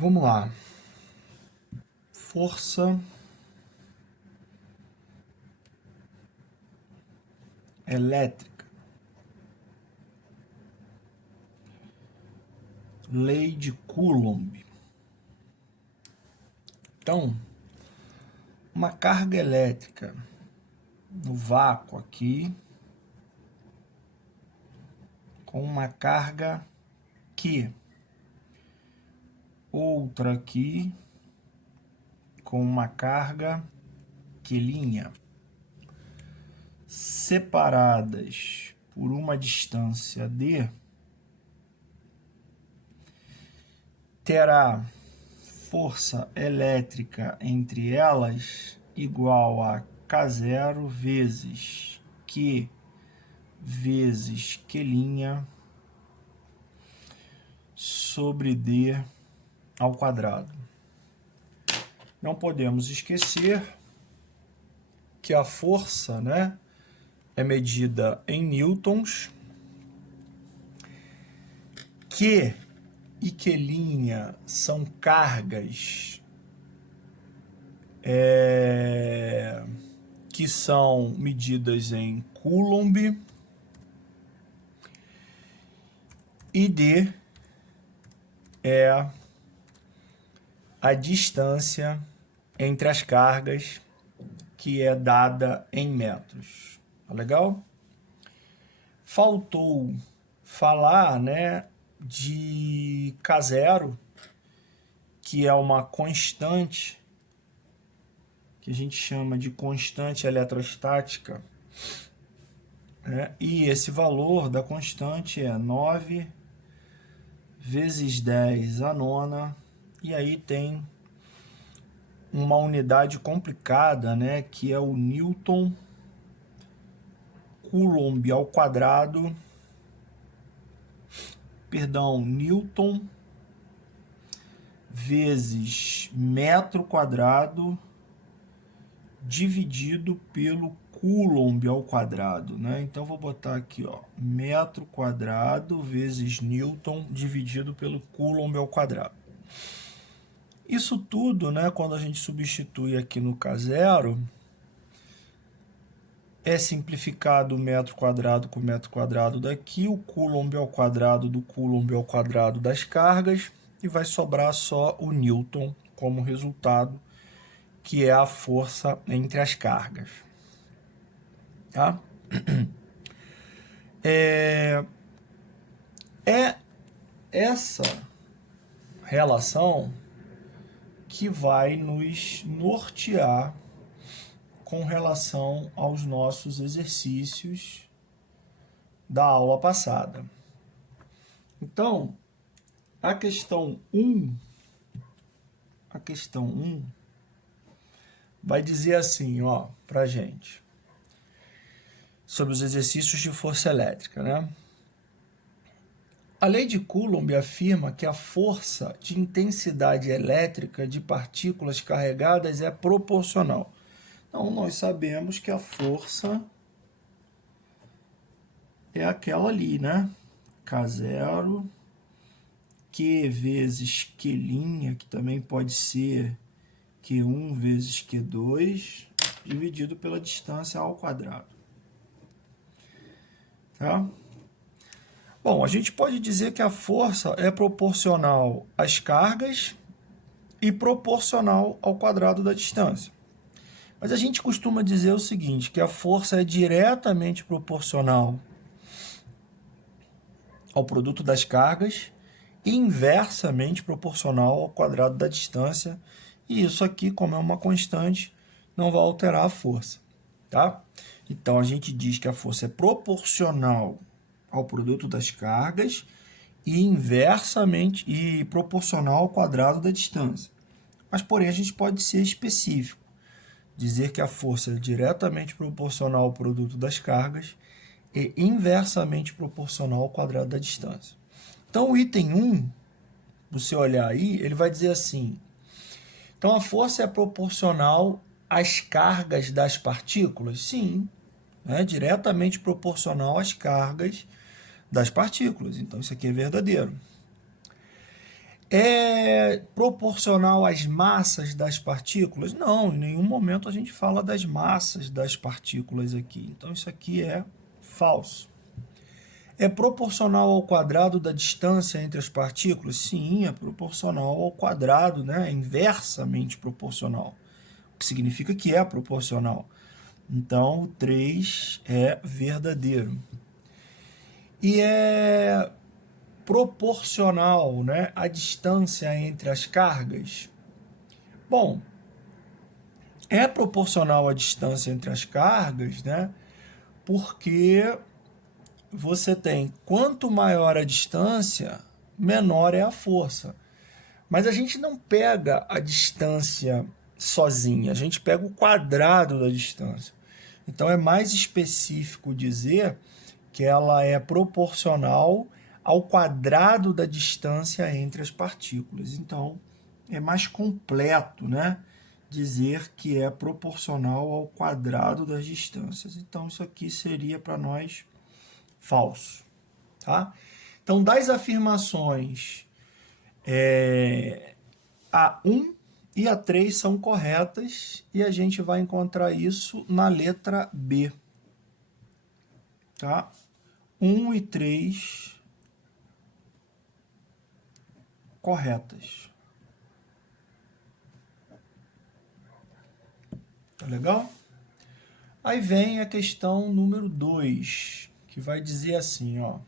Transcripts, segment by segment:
Vamos lá. Força elétrica. Lei de Coulomb. Então, uma carga elétrica no vácuo aqui, com uma carga Q. Outra aqui, com uma carga Q', separadas por uma distância d, terá força elétrica entre elas igual a K0 vezes Q vezes Q' sobre D ao quadrado. Não podemos esquecer que a força, né, é medida em newtons, Q e Q' são cargas que são medidas em Coulomb, e D é a distância entre as cargas, que é dada em metros. Tá legal? Faltou falar, né, de K0, que é uma constante, que a gente chama de constante eletrostática, né? E esse valor da constante é 9 vezes 10 a nona, e aí tem uma unidade complicada, né, que é o Newton Coulomb ao quadrado, Newton vezes metro quadrado dividido pelo Coulomb ao quadrado, né? Então vou botar aqui, ó, metro quadrado vezes Newton dividido pelo Coulomb ao quadrado. Isso tudo, né, quando a gente substitui aqui no K0, é simplificado o metro quadrado com o metro quadrado daqui, o Coulomb ao quadrado do Coulomb ao quadrado das cargas, e vai sobrar só o Newton como resultado, que é a força entre as cargas. Tá? É essa relação que vai nos nortear com relação aos nossos exercícios da aula passada. Então, a questão 1 vai dizer assim, ó, pra gente, sobre os exercícios de força elétrica, né? A lei de Coulomb afirma que a força de intensidade elétrica de partículas carregadas é proporcional. Então, nós sabemos que a força é aquela ali, né? K0, Q vezes Q', que também pode ser Q1 vezes Q2, dividido pela distância ao quadrado. Tá? Bom, a gente pode dizer que a força é proporcional às cargas e proporcional ao quadrado da distância. Mas a gente costuma dizer o seguinte, que a força é diretamente proporcional ao produto das cargas e inversamente proporcional ao quadrado da distância. E isso aqui, como é uma constante, não vai alterar a força. Tá? Então, a gente diz que a força é proporcional ao produto das cargas e inversamente e proporcional ao quadrado da distância. Mas, porém, a gente pode ser específico, dizer que a força é diretamente proporcional ao produto das cargas e inversamente proporcional ao quadrado da distância. Então, o item 1, você olhar aí, ele vai dizer assim, então a força é proporcional às cargas das partículas? Sim, é diretamente proporcional às cargas das partículas. Então, isso aqui é verdadeiro. É proporcional às massas das partículas? Não, em nenhum momento a gente fala das massas das partículas aqui. Então isso aqui é falso. É proporcional ao quadrado da distância entre as partículas? Sim, é proporcional ao quadrado, né? É inversamente proporcional, o que significa que é proporcional. Então, o 3 é verdadeiro. E é proporcional, né, à distância entre as cargas? Bom, é proporcional à distância entre as cargas, né, porque você tem, quanto maior a distância, menor é a força. Mas a gente não pega a distância sozinha, a gente pega o quadrado da distância. Então é mais específico dizer que ela é proporcional ao quadrado da distância entre as partículas. Então é mais completo, né, dizer que é proporcional ao quadrado das distâncias. Então isso aqui seria para nós falso, tá? Então, das afirmações a 1 e a 3 são corretas e a gente vai encontrar isso na letra B, tá? 1 e 3 corretas. Tá legal? Aí vem a questão número 2, que vai dizer assim, ó.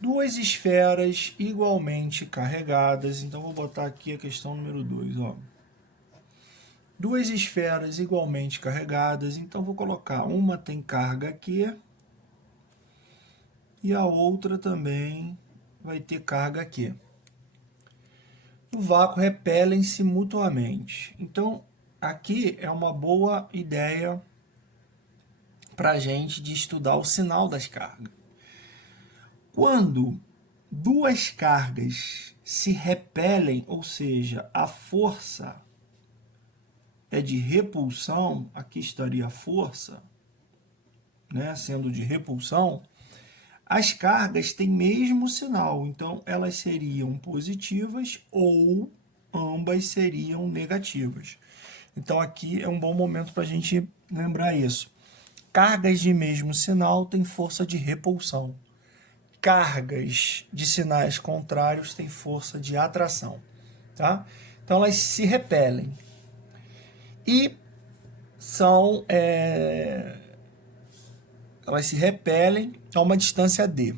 Duas esferas igualmente carregadas, então vou botar aqui a questão número 2, ó. Duas esferas igualmente carregadas, então vou colocar uma tem carga aqui e a outra também vai ter carga aqui. No vácuo repelem-se mutuamente. Então, aqui é uma boa ideia para a gente de estudar o sinal das cargas. Quando duas cargas se repelem, ou seja, a força é de repulsão, aqui estaria a força, né, sendo de repulsão, as cargas têm mesmo sinal, então elas seriam positivas ou ambas seriam negativas. Então aqui é um bom momento para a gente lembrar isso. Cargas de mesmo sinal têm força de repulsão. Cargas de sinais contrários têm força de atração. Tá? Então elas se repelem. E são... elas se repelem a uma distância d.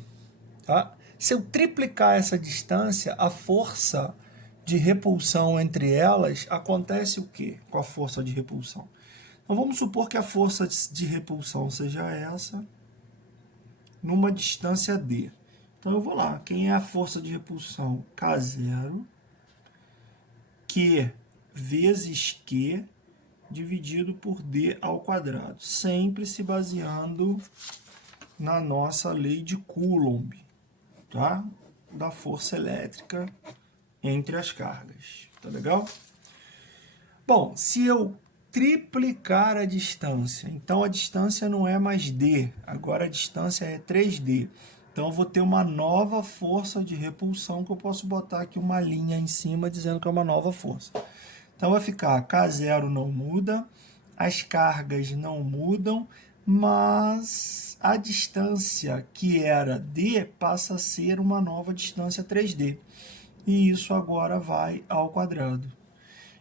Tá? Se eu triplicar essa distância, a força de repulsão entre elas, acontece o quê com a força de repulsão? Então vamos supor que a força de repulsão seja essa, numa distância d. Então eu vou lá, quem é a força de repulsão? K0, Q vezes Q, dividido por d ao quadrado, sempre se baseando na nossa lei de Coulomb, tá? Da força elétrica entre as cargas, tá legal? Bom, se eu triplicar a distância, então a distância não é mais d, agora a distância é 3d. Então eu vou ter uma nova força de repulsão, que eu posso botar aqui uma linha em cima dizendo que é uma nova força. Então vai ficar K0 não muda, as cargas não mudam, mas a distância que era d passa a ser uma nova distância 3d. E isso agora vai ao quadrado.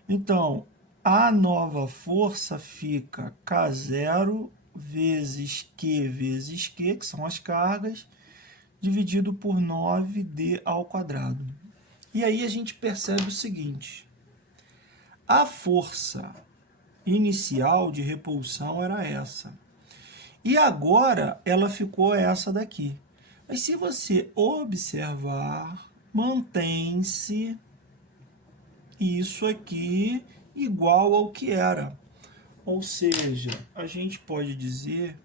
Então, a nova força fica K0 vezes Q, que são as cargas, dividido por 9d ao quadrado. E aí a gente percebe o seguinte: a força inicial de repulsão era essa. E agora ela ficou essa daqui. Mas se você observar, mantém-se isso aqui igual ao que era. Ou seja, a gente pode dizer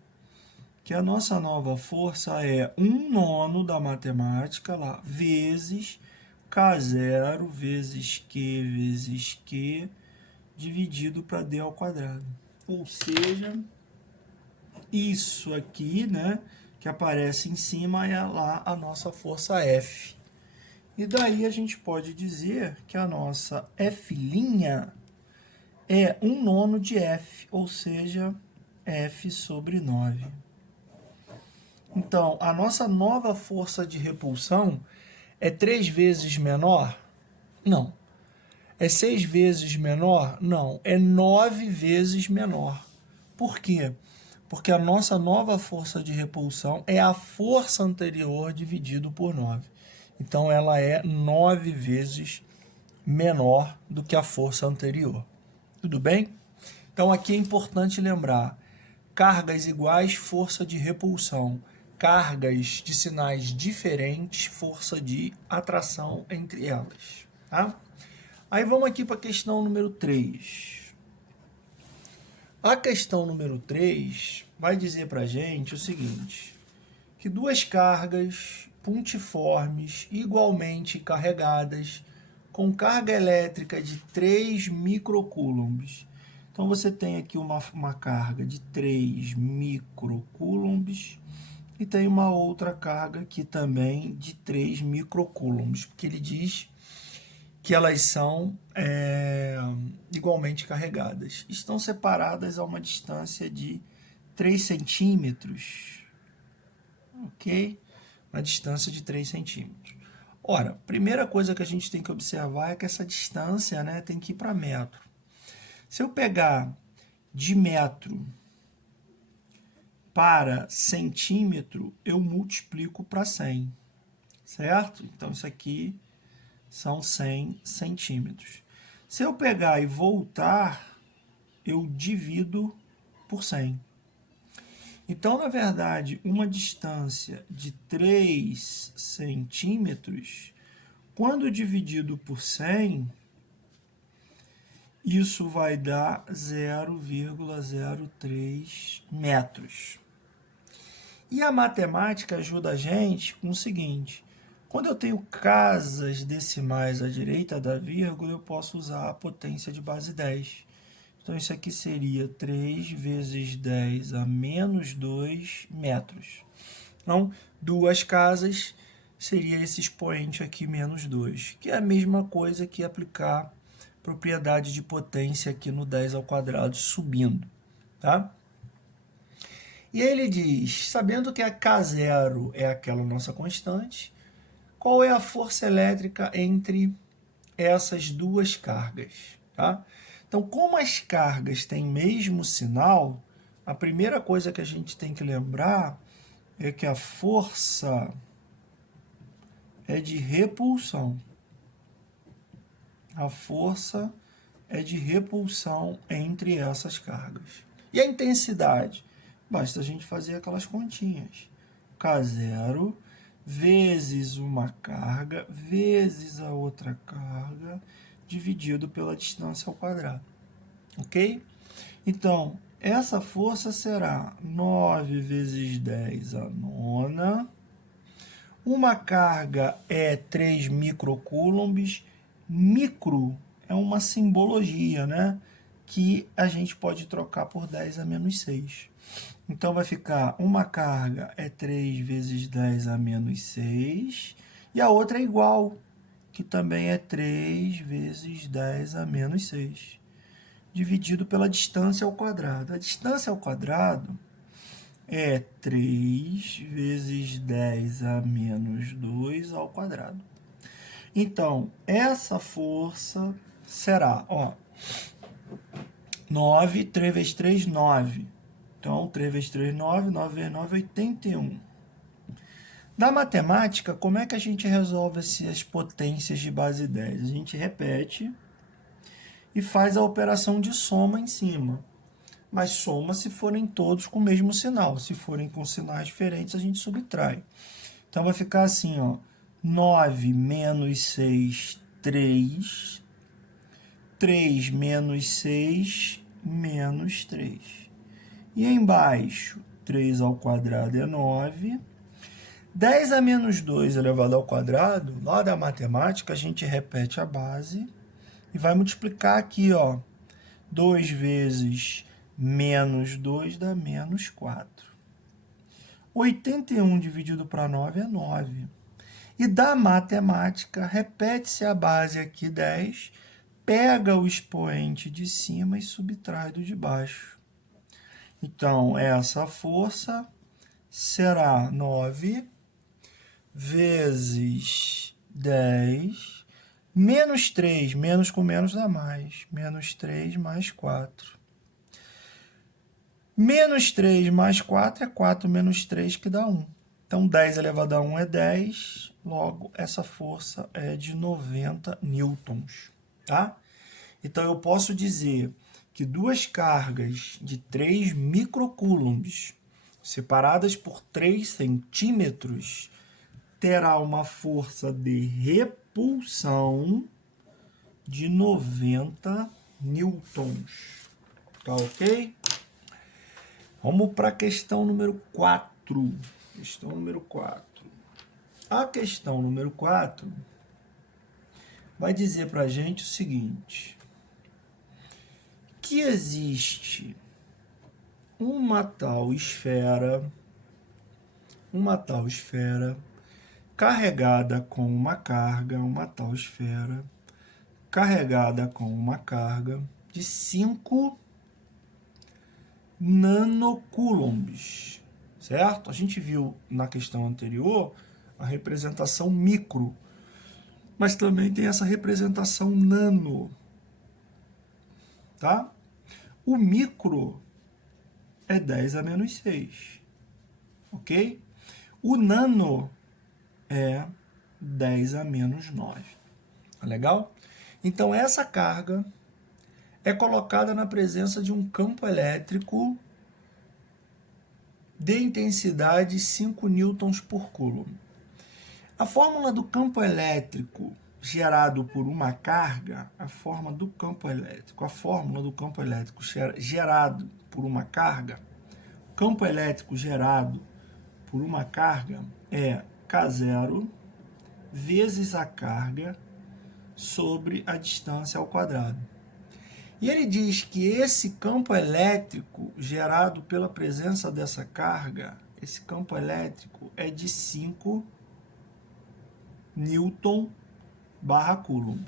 que a nossa nova força é 1/9 da matemática, lá, vezes K0 vezes Q, dividido para d ao quadrado. Ou seja, isso aqui, né, que aparece em cima é lá a nossa força F. E daí a gente pode dizer que a nossa f' é 1/9 de f, ou seja, f sobre 9. Então, a nossa nova força de repulsão é 3 vezes menor? Não. É 6 vezes menor? Não. É 9 vezes menor. Por quê? Porque a nossa nova força de repulsão é a força anterior dividido por 9. Então, ela é 9 vezes menor do que a força anterior. Tudo bem? Então, aqui é importante lembrar: cargas iguais, força de repulsão. Cargas de sinais diferentes, força de atração entre elas. Tá? Aí vamos aqui para a questão número 3. A questão número 3 vai dizer para a gente o seguinte: que duas cargas pontiformes igualmente carregadas com carga elétrica de 3 microcoulombs. Então, você tem aqui uma carga de 3 microcoulombs e tem uma outra carga aqui também de 3 microcoulombs, porque ele diz que elas são igualmente carregadas. Estão separadas a uma distância de 3 centímetros, ok? Uma distância de 3 centímetros. Ora, primeira coisa que a gente tem que observar é que essa distância, né, tem que ir para metro. Se eu pegar de metro para centímetro, eu multiplico para 100, certo? Então, isso aqui são 100 centímetros. Se eu pegar e voltar, eu divido por 100. Então, na verdade, uma distância de 3 centímetros, quando dividido por 100, isso vai dar 0,03 metros. E a matemática ajuda a gente com o seguinte: quando eu tenho casas decimais à direita da vírgula, eu posso usar a potência de base 10. Então, isso aqui seria 3 vezes 10 a menos 2 metros. Então, duas casas seria esse expoente aqui, menos 2, que é a mesma coisa que aplicar propriedade de potência aqui no 10 ao quadrado subindo, tá? E aí ele diz, sabendo que a K0 é aquela nossa constante, qual é a força elétrica entre essas duas cargas, tá? Então, como as cargas têm mesmo sinal, a primeira coisa que a gente tem que lembrar é que a força é de repulsão. A força é de repulsão entre essas cargas. E a intensidade? Basta a gente fazer aquelas continhas. K0 vezes uma carga vezes a outra carga dividido pela distância ao quadrado. Ok? Então, essa força será 9 vezes 10 a nona. Uma carga é 3 microcoulombs. Micro é uma simbologia, né? Que a gente pode trocar por 10 a menos 6. Então, vai ficar uma carga é 3 vezes 10 a menos 6. E a outra é igual, que também é 3 vezes 10 a menos 6. Dividido pela distância ao quadrado. A distância ao quadrado é 3 vezes 10 a menos 2 ao quadrado. Então, essa força será, 9, 3 vezes 3, 9. Então, 3 vezes 3, 9, 9 vezes 9, 81. Da matemática, como é que a gente resolve essas potências de base 10? A gente repete e faz a operação de soma em cima. Mas soma se forem todos com o mesmo sinal. Se forem com sinais diferentes, a gente subtrai. Então, vai ficar assim, 9 menos 6, 3. 3 menos 6, menos 3. E embaixo, 3 ao quadrado é 9. 10 a menos 2 elevado ao quadrado, lá da matemática, a gente repete a base e vai multiplicar aqui, 2 vezes menos 2 dá menos 4. 81 dividido para 9 é 9. E da matemática, repete-se a base aqui 10, pega o expoente de cima e subtrai do de baixo. Então, essa força será 9 vezes 10, menos 3, menos com menos dá mais, menos 3 mais 4. Menos 3 mais 4 é 4 menos 3, que dá 1. Então, 10 elevado a 1 é 10, logo, essa força é de 90 newtons, tá? Então, eu posso dizer que duas cargas de 3 microcoulombs, separadas por 3 centímetros, terá uma força de repulsão de 90 newtons. Tá ok? Vamos para a questão número 4. Questão número 4. A questão número 4 vai dizer para a gente o seguinte: que existe uma tal esfera carregada com uma carga, carregada com uma carga de 5 nanocoulombs, certo? A gente viu na questão anterior a representação micro, mas também tem essa representação nano, tá? O micro é 10 a menos 6, ok? O nano é 10 a menos 9. Tá legal? Então, essa carga é colocada na presença de um campo elétrico de intensidade 5 newtons por coulomb. A fórmula do campo elétrico gerado por uma carga, o campo elétrico gerado por uma carga é K0 vezes a carga sobre a distância ao quadrado. E ele diz que esse campo elétrico gerado pela presença dessa carga, esse campo elétrico é de 5 Newton/Coulomb.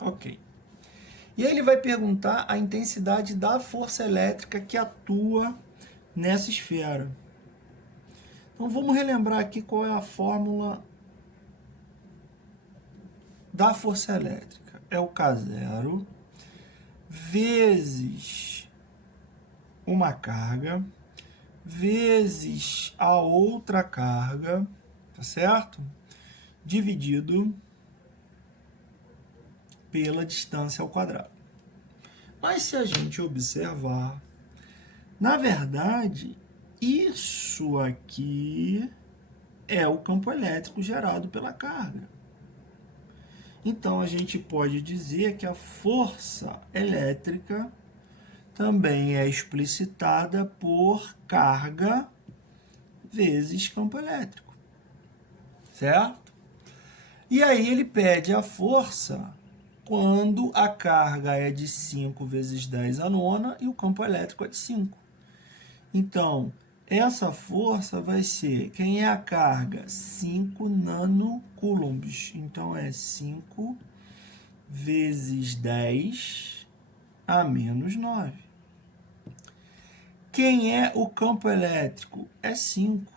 Ok. E aí ele vai perguntar a intensidade da força elétrica que atua nessa esfera. Então vamos relembrar aqui qual é a fórmula da força elétrica. É o K0 vezes uma carga vezes a outra carga, tá certo? Dividido pela distância ao quadrado. Mas se a gente observar, na verdade, isso aqui é o campo elétrico gerado pela carga. Então, a gente pode dizer que a força elétrica também é explicitada por carga vezes campo elétrico, certo? E aí ele pede a força quando a carga é de 5 vezes 10 a nona e o campo elétrico é de 5. Então, essa força vai ser, quem é a carga? 5 nanocoulombs. Então, é 5 vezes 10 a menos 9. Quem é o campo elétrico? É 5.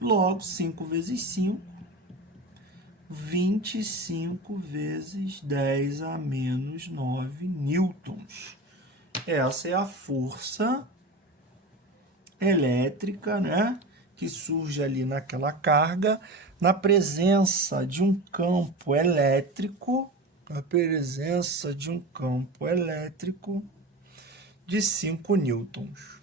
Logo, 5 vezes 5, 25 vezes 10 a menos 9 newtons. Essa é a força elétrica, né, que surge ali naquela carga, na presença de um campo elétrico, de 5 newtons.